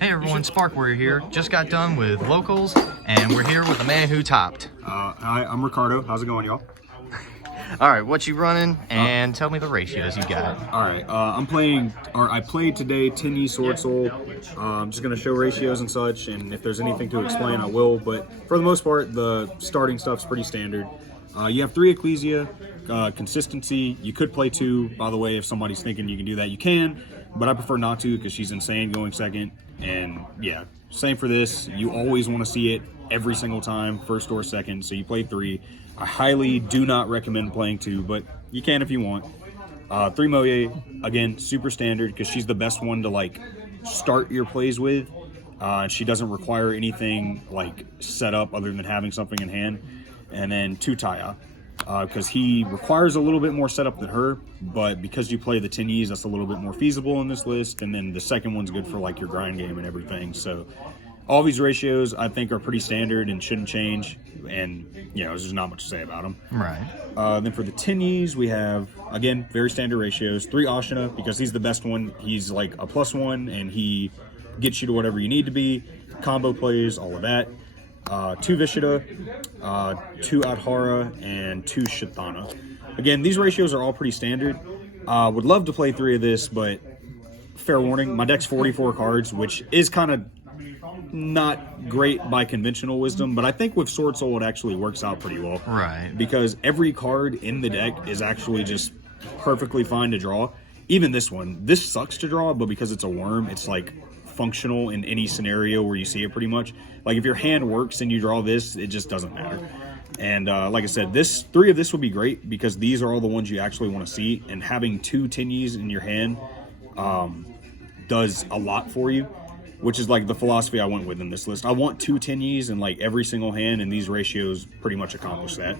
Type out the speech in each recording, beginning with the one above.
Hey everyone, Spark Warrior here. Just got done with locals, and we're here with the man who topped. Hi, I'm Ricardo. How's it going, y'all? All right, what you running, and tell me the ratios you got. All right, I played today 10E Sword Soul. I'm just gonna show ratios and such, and if there's anything to explain, I will. But for the most part, the starting stuff's pretty standard. You have 3 Ecclesia, consistency. You could play 2, by the way, if somebody's thinking you can do that, you can. But I prefer not to because she's insane going second. And yeah, same for this. You always want to see it every single time, first or second. So you play 3. I highly do not recommend playing 2, but you can if you want. 3 Moye, again, super standard because she's the best one to like start your plays with. She doesn't require anything like set up other than having something in hand. And then 2 Taya, because he requires a little bit more setup than her, but because you play the 10Es, that's a little bit more feasible in this list. And then the second one's good for like your grind game and everything. So all these ratios I think are pretty standard and shouldn't change. And you know, there's just not much to say about them. Right. Then for the 10Es, we have, again, very standard ratios. 3 Ashina, because he's the best one. He's like a +1, and he gets you to whatever you need to be. Combo plays, all of that. 2 Vishita, 2 Adhara, and 2 Shitana. Again, these ratios are all pretty standard. Would love to play 3 of this, but fair warning, my deck's 44 cards, which is kind of not great by conventional wisdom, but I think with Sword Soul it actually works out pretty well. Right. Because every card in the deck is actually just perfectly fine to draw. Even this one. This sucks to draw, but because it's a worm, it's like functional in any scenario where you see it pretty much. Like if your hand works and you draw this, it just doesn't matter. And like I said, 3 of this would be great because these are all the ones you actually want to see, and having 2 10Es in your hand does a lot for you, which is like the philosophy I went with in this list. I want 2 10Es in like every single hand, and these ratios pretty much accomplish that.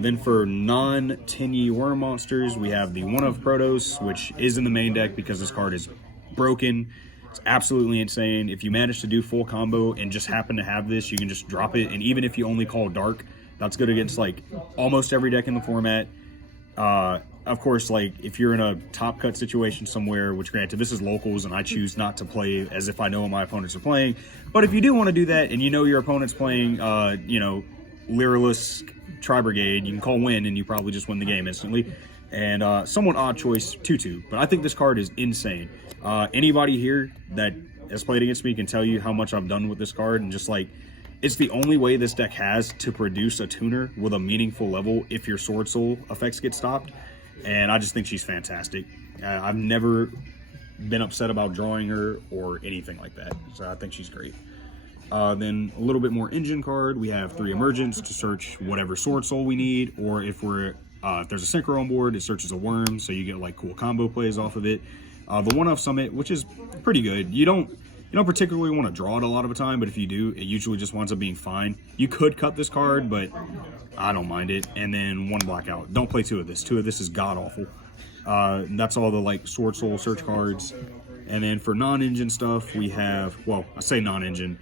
Then for non-10E worm monsters, we have the 1 of Protos, which is in the main deck because this card is broken. It's absolutely insane. If you manage to do full combo and just happen to have this, you can just drop it. And even if you only call Dark, that's good against like almost every deck in the format. Of course, like if you're in a top cut situation somewhere, which granted this is locals and I choose not to play as if I know what my opponents are playing. But if you do want to do that and you know your opponent's playing, you know, Lyrilisk Tri-Brigade, you can call win and you probably just win the game instantly. And somewhat odd choice, 2/2. But I think this card is insane. Anybody here that has played against me can tell you how much I've done with this card, and just like it's the only way this deck has to produce a tuner with a meaningful level if your Sword Soul effects get stopped. And I just think she's fantastic. I've never been upset about drawing her or anything like that, so I think she's great. Then a little bit more engine card. We have 3 Emergence to search whatever Sword Soul we need, or if there's a Synchro on board, it searches a worm, so you get like cool combo plays off of it. The 1 of Summit, which is pretty good. You don't particularly want to draw it a lot of the time, but if you do, it usually just winds up being fine. You could cut this card, but I don't mind it. And then 1 Blackout. Don't play 2 of this. 2 of this is god-awful. That's all the like Sword Soul search cards. And then for non-engine stuff, we have, well, I say non-engine,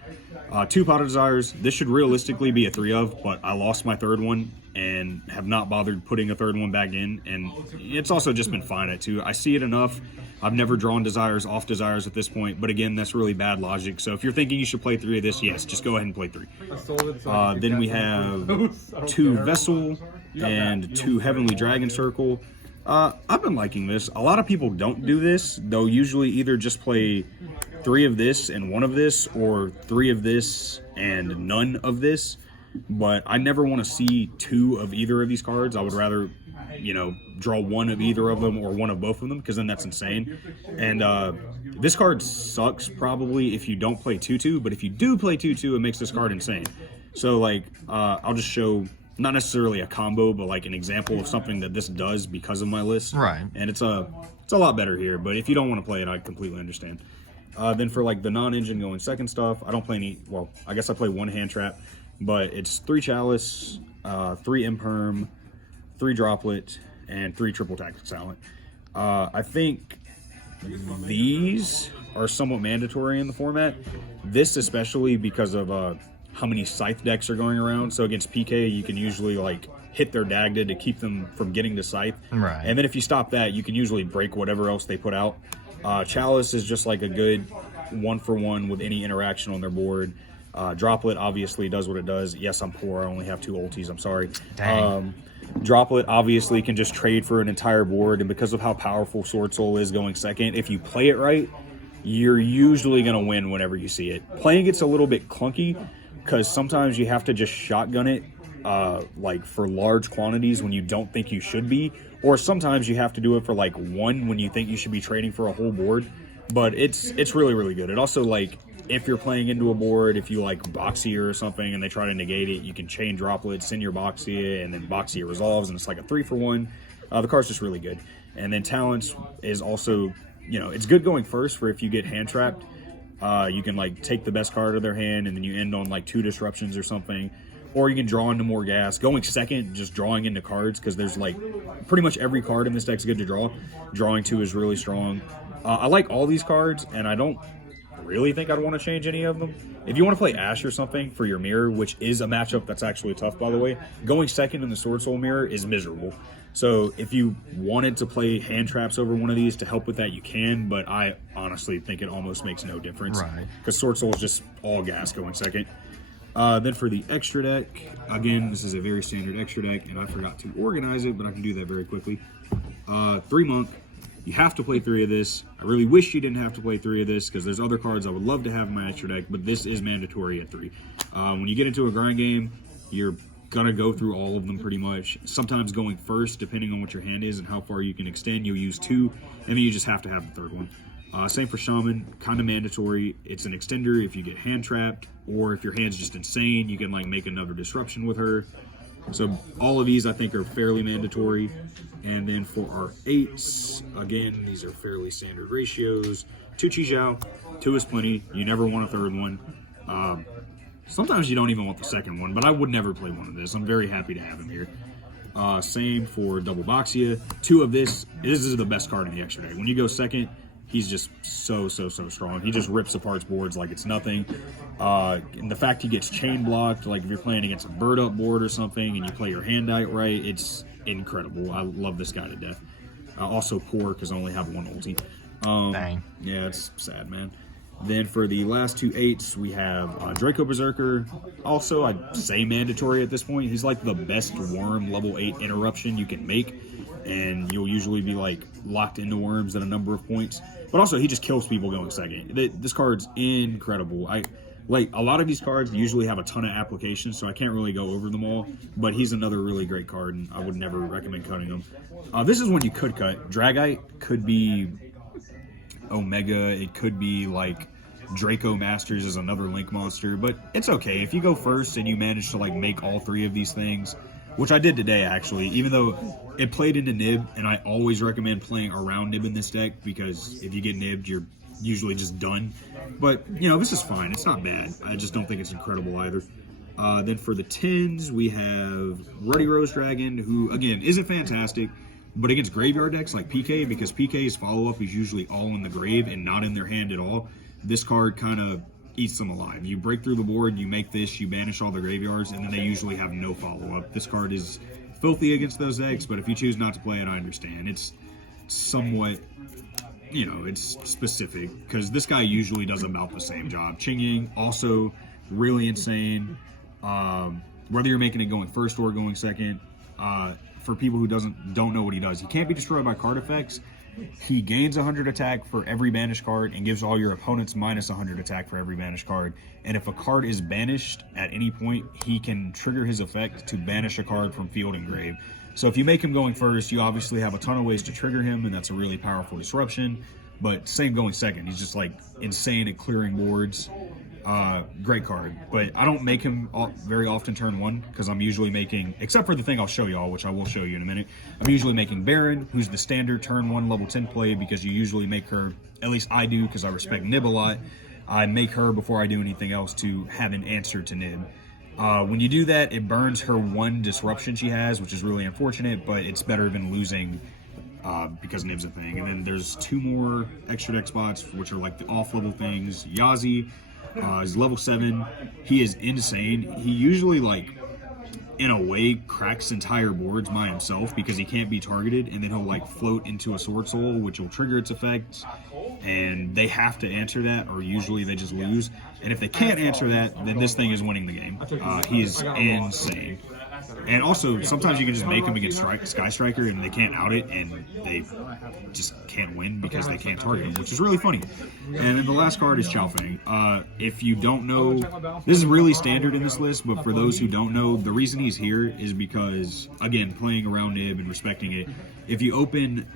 2 Pot of Desires. This should realistically be a 3 of, but I lost my 3rd one and have not bothered putting a 3rd one back in. And it's also just been fine at 2. I see it enough. I've never drawn Desires off Desires at this point, but again, that's really bad logic. So if you're thinking you should play 3 of this, yes, just go ahead and play 3. Then we have 2 Vessel and 2 Heavenly Dragon Circle. I've been liking this. A lot of people don't do this. They'll usually either just play 3 of this and 1 of this, or 3 of this and none of this. But I never want to see 2 of either of these cards. I would rather, you know, draw 1 of either of them or 1 of both of them, because then that's insane. And this card sucks probably if you don't play 2/2, but if you do play 2/2, it makes this card insane. So like, I'll just show, not necessarily a combo, but like an example of something that this does because of my list. Right. And it's a lot better here, but if you don't want to play it, I completely understand. Then for like the non-engine going second stuff, I don't play any, well, I guess I play 1 Hand Trap, but it's 3 Chalice, 3 Imperm, 3 Droplet, and 3 Triple Tactic Talent. I think these are somewhat mandatory in the format. This especially because of how many Scythe decks are going around. So against PK, you can usually like hit their Dagda to keep them from getting to Scythe. Right. And then if you stop that, you can usually break whatever else they put out. Chalice is just like a good 1-for-1 with any interaction on their board. Droplet obviously does what it does. Yes, I'm poor. I only have 2 ultis. I'm sorry. Dang. Droplet obviously can just trade for an entire board, and because of how powerful Sword Soul is going second, if you play it right, you're usually going to win whenever you see it. Playing it's a little bit clunky because sometimes you have to just shotgun it like for large quantities when you don't think you should be, or sometimes you have to do it for like 1 when you think you should be trading for a whole board. But it's really, really good. It also, like, if you're playing into a board, if you like Boxia or something and they try to negate it, you can chain Droplet, send your Boxia, and then Boxia resolves, and it's like a 3-for-1. The card's just really good. And then Talents is also, you know, it's good going first for if you get hand trapped. You can like take the best card of their hand and then you end on like 2 disruptions or something. Or you can draw into more gas. Going second, just drawing into cards, because there's like pretty much every card in this deck is good to draw. Drawing 2 is really strong. I like all these cards, and I don't really think I'd want to change any of them. If you want to play Ash or something for your mirror, which is a matchup that's actually tough, by the way, going second in the Sword Soul mirror is miserable. So if you wanted to play hand traps over one of these to help with that, you can, but I honestly think it almost makes no difference. Right. Because Sword Soul is just all gas going second. Then for the extra deck, again, this is a very standard extra deck, and I forgot to organize it, but I can do that very quickly. 3 Monk. You have to play 3 of this. I really wish you didn't have to play 3 of this, because there's other cards I would love to have in my extra deck, but this is mandatory at 3. When you get into a grind game, you're going to go through all of them pretty much. Sometimes going first, depending on what your hand is and how far you can extend, you'll use 2, and then you just have to have the 3rd one. Same for Shaman, kind of mandatory. It's an extender if you get hand trapped, or if your hand's just insane, you can like make another disruption with her. So all of these I think are fairly mandatory. And then for our 8s, again, these are fairly standard ratios. 2 Chi Jiao, 2 is plenty. You never want a 3rd one. Sometimes you don't even want the 2nd one, but I would never play one of this. I'm very happy to have him here. Same for double Boxia. 2 of this. This is the best card in the extra deck. When you go second, he's just so strong. He just rips apart boards like it's nothing. And the fact he gets chain blocked, like if you're playing against a bird up board or something and you play your hand out right, it's incredible. I love this guy to death. Also poor because I only have 1 ulti. Dang. Yeah, it's sad, man. Then for the last 2 8s, we have Draco Berserker. Also, I'd say mandatory at this point. He's like the best worm level 8 interruption you can make, and you'll usually be like locked into worms at a number of points. But also, he just kills people going second. This card's incredible. Like a lot of these cards usually have a ton of applications, so I can't really go over them all. But he's another really great card, and I would never recommend cutting him. This is one you could cut. Dragite could be Omega. It could be like Draco Masters is another Link monster, but it's okay if you go first and you manage to like make all 3 of these things, which I did today actually. Even though it played into Nib, and I always recommend playing around Nib in this deck because if you get Nibbed, you're usually just done. But you know, this is fine. It's not bad. I just don't think it's incredible either. Then for the 10s, we have Ruddy Rose Dragon, who again isn't fantastic, but against graveyard decks like PK, because PK's follow-up is usually all in the grave and not in their hand at all, this card kind of eats them alive. You break through the board, you make this, you banish all the graveyards, and then they usually have no follow-up. This card is filthy against those decks, but if you choose not to play it, I understand. It's somewhat, you know, it's specific, because this guy usually does about the same job. Ching Ying, also really insane. Whether you're making it going first or going second, for people who don't know what he does, he can't be destroyed by card effects. He gains 100 attack for every banished card and gives all your opponents minus 100 attack for every banished card. And if a card is banished at any point, he can trigger his effect to banish a card from field and grave. So if you make him going first, you obviously have a ton of ways to trigger him, and that's a really powerful disruption. But same going second. He's just like insane at clearing boards. Great card, but I don't make him very often turn 1 because I'm usually making, except for the thing I'll show y'all, which I will show you in a minute, I'm usually making Baron, who's the standard turn 1 level 10 play, because you usually make her, at least I do because I respect Nib a lot, I make her before I do anything else to have an answer to Nib. When you do that, it burns her 1 disruption she has, which is really unfortunate, but it's better than losing because Nib's a thing. And then there's 2 more extra deck spots, which are like the off-level things. Yazi. He's level 7. He is insane. He usually like in a way, cracks entire boards by himself because he can't be targeted, and then he'll like float into a Sword Soul, which will trigger its effects, and they have to answer that, or usually they just lose. And if they can't answer that, then this thing is winning the game. He's insane. And also, sometimes you can just make them against Sky Striker, and they can't out it, and they just can't win because they can't target him, which is really funny. And then the last card is Chao Feng. If you don't know, this is really standard in this list, but for those who don't know, the reason he's here is because, again, playing around Nib and respecting it, if you open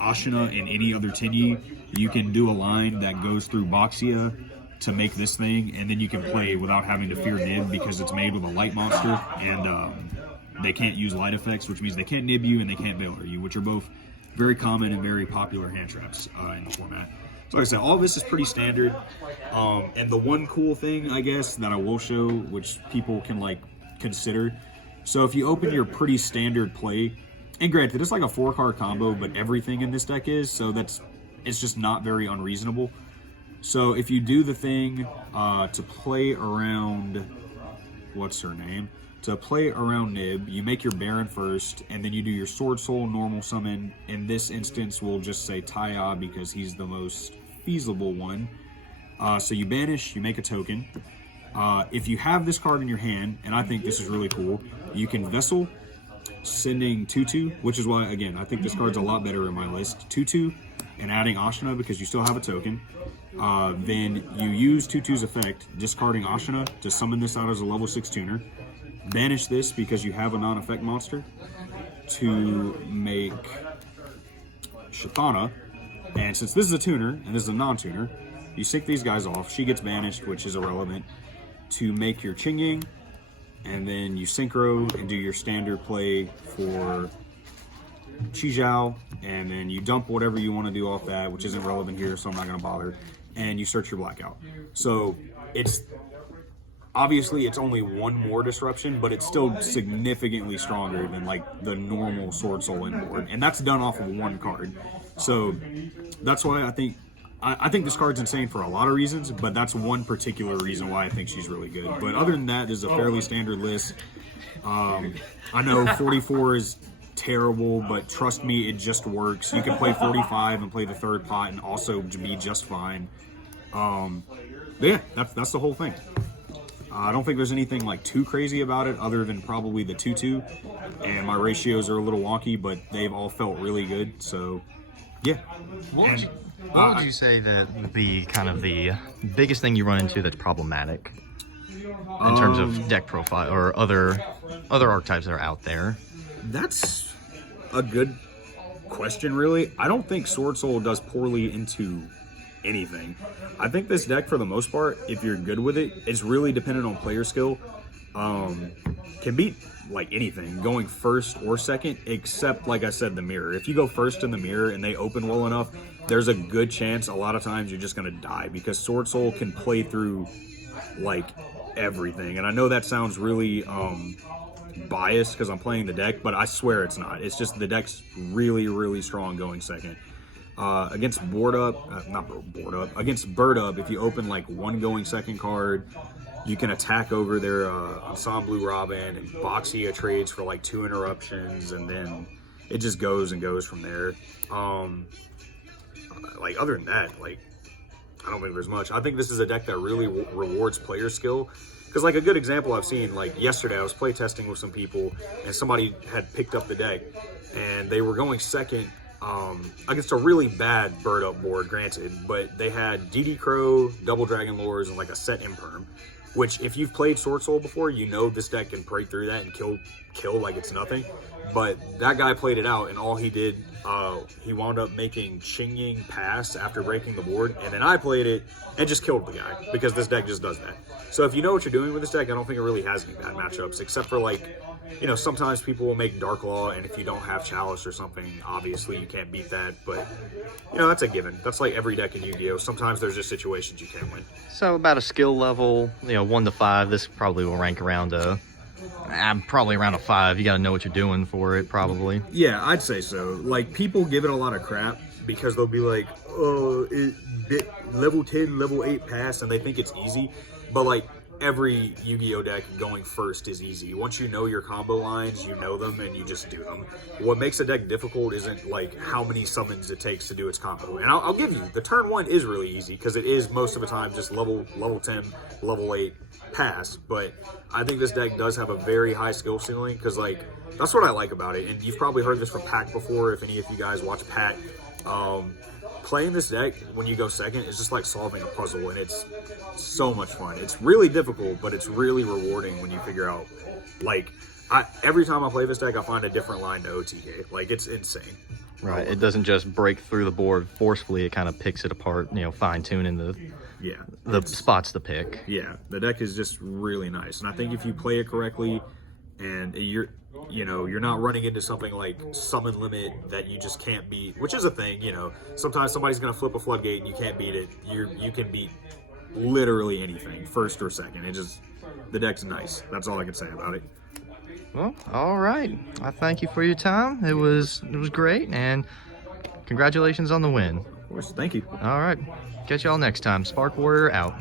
Ashina and any other Tenyi, you can do a line that goes through Boxia to make this thing, and then you can play without having to fear Nib because it's made with a light monster, and they can't use light effects, which means they can't Nib you and they can't Veiler you, which are both very common and very popular hand traps in the format. So like I said, all this is pretty standard, and the one cool thing, I guess, that I will show, which people can like consider, so if you open your pretty standard play, and granted, it's like a 4-card combo, but everything in this deck is, so it's just not very unreasonable. So if you do the thing to play around, what's her name? To play around Nib, you make your Baron first, and then you do your Sword Soul normal summon. In this instance, we'll just say Taya because he's the most feasible one. So you banish, you make a token. If you have this card in your hand, and I think this is really cool, you can Vessel, sending 2/2, which is why, again, I think this card's a lot better in my list. 2/2 and adding Ashina because you still have a token. Then you use 2/2's effect, discarding Ashina to summon this out as a level 6 tuner. Banish this because you have a non-effect monster to make Shatana. And since this is a tuner and this is a non-tuner, you sync these guys off. She gets banished, which is irrelevant, to make your Qingying. And then you synchro and do your standard play for Chi Zhao, and then you dump whatever you want to do off that, which isn't relevant here, so I'm not going to bother. And you search your blackout. So it's obviously it's only one more disruption, but it's still significantly stronger than like the normal Sword Soul in board, and that's done off of one card. So that's why I think this card's insane for a lot of reasons, but that's one particular reason why I think she's really good. But other than that, this is a fairly standard list. I know 44 is terrible, but trust me, it just works. You can play 45 and play the third pot and also be just fine. Yeah, that's the whole thing. I don't think there's anything like too crazy about it other than probably the 2/2, and my ratios are a little wonky, but they've all felt really good. So yeah. What would you say that would be kind of the biggest thing you run into that's problematic in terms of deck profile or other archetypes that are out there? That's a good question, really. I don't think Sword Soul does poorly into anything. I think this deck, for the most part, if you're good with it, it's really dependent on player skill. Can beat like anything, going first or second, except, like I said, the mirror. If you go first in the mirror and they open well enough, there's a good chance a lot of times you're just going to die because Sword Soul can play through like everything. And I know that sounds really biased because I'm playing the deck, but I swear it's not. It's just the deck's really, really strong going second. Against against Bird Up, if you open like one going second card, you can attack over their Ensemble Robin, and Boxia trades for like 2 interruptions, and then it just goes and goes from there. Like other than that, like I don't think there's much. I think this is a deck that really rewards player skill. Because like a good example I've seen, like yesterday I was play testing with some people and somebody had picked up the deck and they were going second against a really bad Bird Up board, granted, but they had DD Crow, Double Dragon Lords, and like a set Imperm, which if you've played Sword Soul before, you know this deck can break through that and kill like it's nothing. But that guy played it out, and all he did, he wound up making Qingying pass after breaking the board, and then I played it and just killed the guy because this deck just does that. So if you know what you're doing with this deck, I don't think it really has any bad matchups, except for like, you know, sometimes people will make Dark Law, and if you don't have Chalice or something, obviously you can't beat that, but, you know, that's a given. That's like every deck in Yu-Gi-Oh! Sometimes there's just situations you can't win. So about a skill level, 1 to 5, this probably will rank around probably around a 5. You got to know what you're doing for it, probably. Yeah, I'd say so. Like, people give it a lot of crap because they'll be like, oh, level 10, level 8 pass, and they think it's easy. But, like, every Yu-Gi-Oh deck going first is easy. Once you know your combo lines, you know them, and you just do them. What makes a deck difficult isn't like how many summons it takes to do its combo. And I'll give you, the turn 1 is really easy because it is most of the time just level 10, level 8 pass. But I think this deck does have a very high skill ceiling because like that's what I like about it. And you've probably heard this from Pac before if any of you guys watch Pat. Playing this deck when you go second is just like solving a puzzle, and it's so much fun. It's really difficult, but it's really rewarding when you figure out, like, every time I play this deck, I find a different line to OTK. Like, it's insane. Right. It doesn't just break through the board forcefully. It kind of picks it apart, you know, fine-tuning the spots to pick. Yeah, the deck is just really nice. And I think if you play it correctly and you're not running into something like summon limit that you just can't beat, which is a thing, you know. Sometimes somebody's going to flip a floodgate and you can't beat it. You can beat literally anything, first or second. The deck's nice. That's all I can say about it. Well, all right. I thank you for your time. It was great, and congratulations on the win. Of course, thank you. All right. Catch y'all next time. Spark Warrior out.